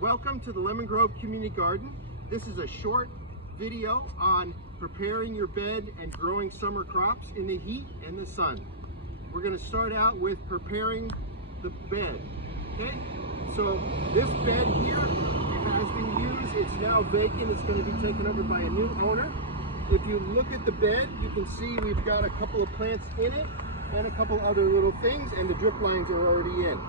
Welcome to the Lemon Grove Community Garden. This is a short video on preparing your bed and growing summer crops in the heat and the sun. We're going to start out with preparing the bed. Okay, so this bed here has been used. It's now vacant. It's going to be taken over by a new owner. If you look at the bed, you can see we've got a couple of plants in it and a couple other little things, and the drip lines are already in.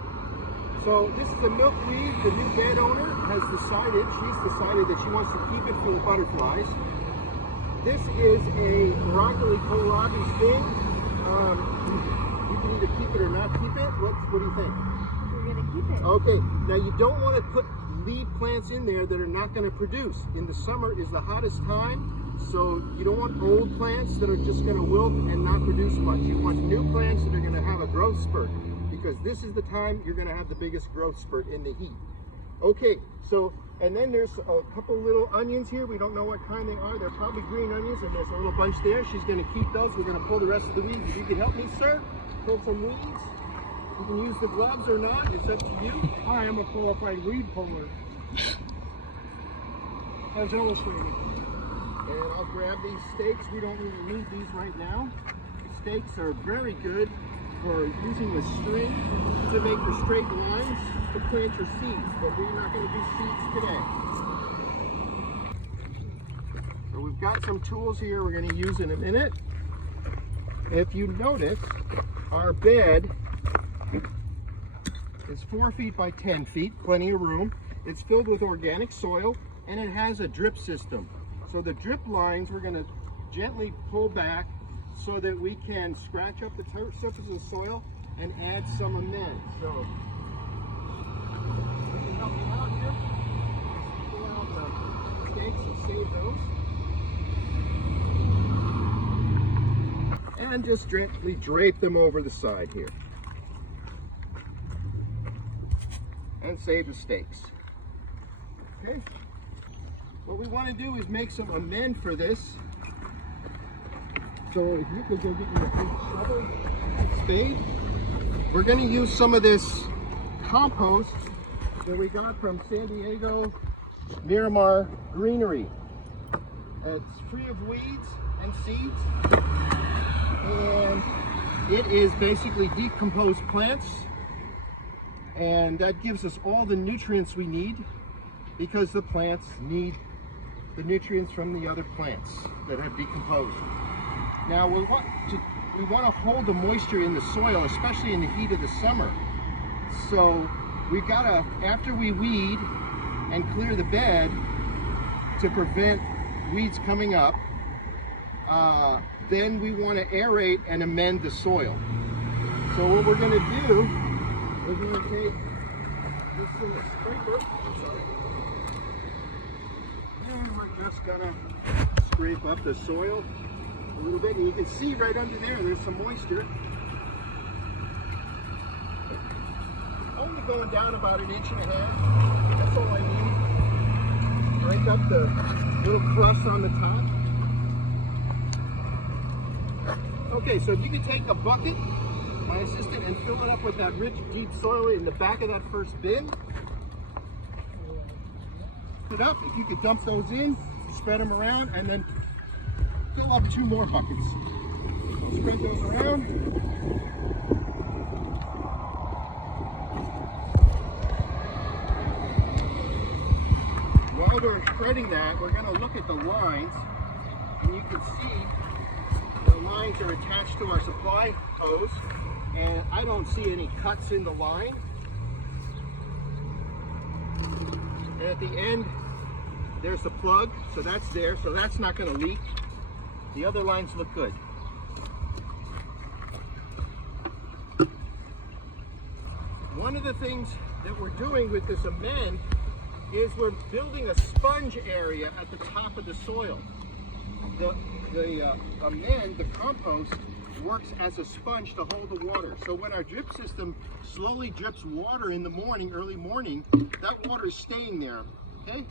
So this is a milkweed. The new bed owner has decided, she's decided that she wants to keep it for the butterflies. This is a broccoli kohlrabi thing. You can either keep it or not keep it. What do you think? We're gonna keep it. Okay, now you don't want to put lead plants in there that are not going to produce. In the summer is the hottest time, so you don't want old plants that are just going to wilt and not produce much. You want new plants that are going to have a growth spurt, because this is the time you're going to have the biggest growth spurt in the heat. Okay, so, and then there's a couple little onions here. We don't know what kind they are. They're probably green onions, and there's a little bunch there. She's going to keep those. We're going to pull the rest of the weeds. If you can help me, sir, pull some weeds. You can use the gloves or not. It's up to you. Hi, I'm a qualified weed puller, as illustrated. And I'll grab these stakes. We don't really need these right now. The stakes are very good for using the string to make your straight lines to plant your seeds, but we're not going to do seeds today. So we've got some tools here we're going to use in a minute. If you notice, our bed is 4 feet by 10 feet, plenty of room. It's filled with organic soil, and it has a drip system. So the drip lines we're going to gently pull back so that we can scratch up the surface of the soil and add some amend. So, we can help you out here. Pull out the stakes and save those. And just gently drape them over the side here. And save the stakes. Okay? What we want to do is make some amend for this. So if you could go get your big shovel and spade, we're going to use some of this compost that we got from San Diego Miramar Greenery. It's free of weeds and seeds, and it is basically decomposed plants, and that gives us all the nutrients we need, because the plants need the nutrients from the other plants that have decomposed. Now we want to hold the moisture in the soil, especially in the heat of the summer. So we've got to, after we weed and clear the bed to prevent weeds coming up, then we want to aerate and amend the soil. So what we're going to do, we're going to take this little scraper, and we're just going to scrape up the soil a little bit, and you can see right under there's some moisture. Only going down about 1.5 inches. That's all I need. Break up the little crust on the top. Okay, so if you could take a bucket, my assistant, and fill it up with that rich, deep soil in the back of that first bin. Put it up. If you could dump those in, spread them around, and then fill up 2 more buckets. Spread those around. While we're spreading that, we're going to look at the lines, and you can see the lines are attached to our supply hose, and I don't see any cuts in the line. And at the end, there's the plug, so that's there, so that's not going to leak. The other lines look good. One of the things that we're doing with this amend is we're building a sponge area at the top of the soil. The amend, the compost, works as a sponge to hold the water. So when our drip system slowly drips water in the morning, early morning, that water is staying there. Okay?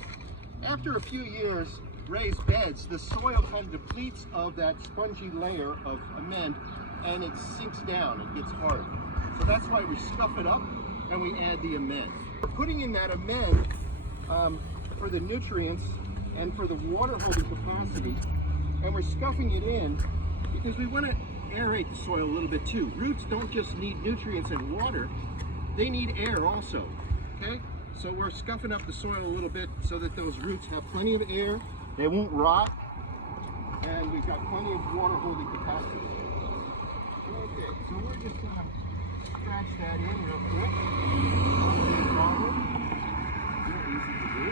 After a few years, raised beds, the soil kind of depletes of that spongy layer of amend, and it sinks down, it gets hard. So that's why we scuff it up and we add the amend. We're putting in that amend for the nutrients and for the water holding capacity, and we're scuffing it in because we want to aerate the soil a little bit too. Roots don't just need nutrients and water, they need air also, okay? So we're scuffing up the soil a little bit so that those roots have plenty of air, they won't rot, and we've got plenty of water holding capacity. Okay, so we're just gonna scratch that in real quick. No problem. Real easy to do.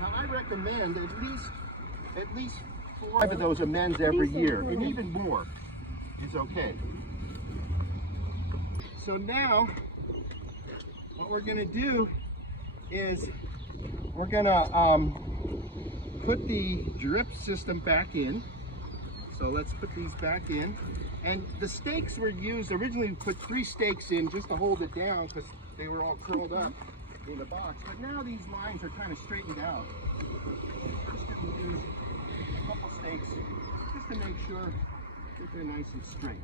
Now I recommend at least 5 of those amends every year, and even more is okay. So now, what we're gonna do is we're gonna put the drip system back in. So let's put these back in. And the stakes were used, originally we put 3 stakes in just to hold it down because they were all curled up in the box. But now these lines are kind of straightened out. Just gonna use a couple stakes just to make sure that they're nice and straight.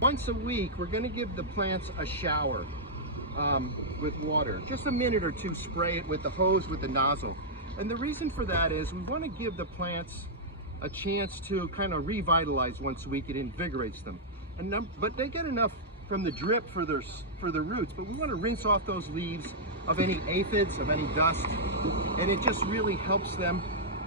Once a week, we're gonna give the plants a shower with water. Just a minute or two, spray it with the hose, with the nozzle. And the reason for that is we want to give the plants a chance to kind of revitalize once a week. It invigorates them. But they get enough from the drip for their roots, but we want to rinse off those leaves of any aphids, of any dust, and it just really helps them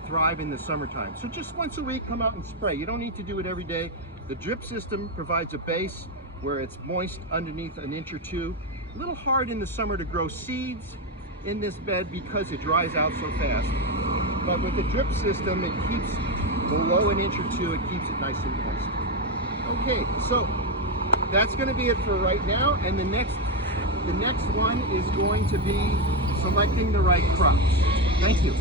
thrive in the summertime. So just once a week, come out and spray. You don't need to do it every day. The drip system provides a base where it's moist underneath an inch or 2. A little hard in the summer to grow seeds in this bed because it dries out so fast. But with the drip system, it keeps below an inch or 2, it keeps it nice and moist. Okay, so that's gonna be it for right now. And the next one is going to be selecting the right crops. Thank you.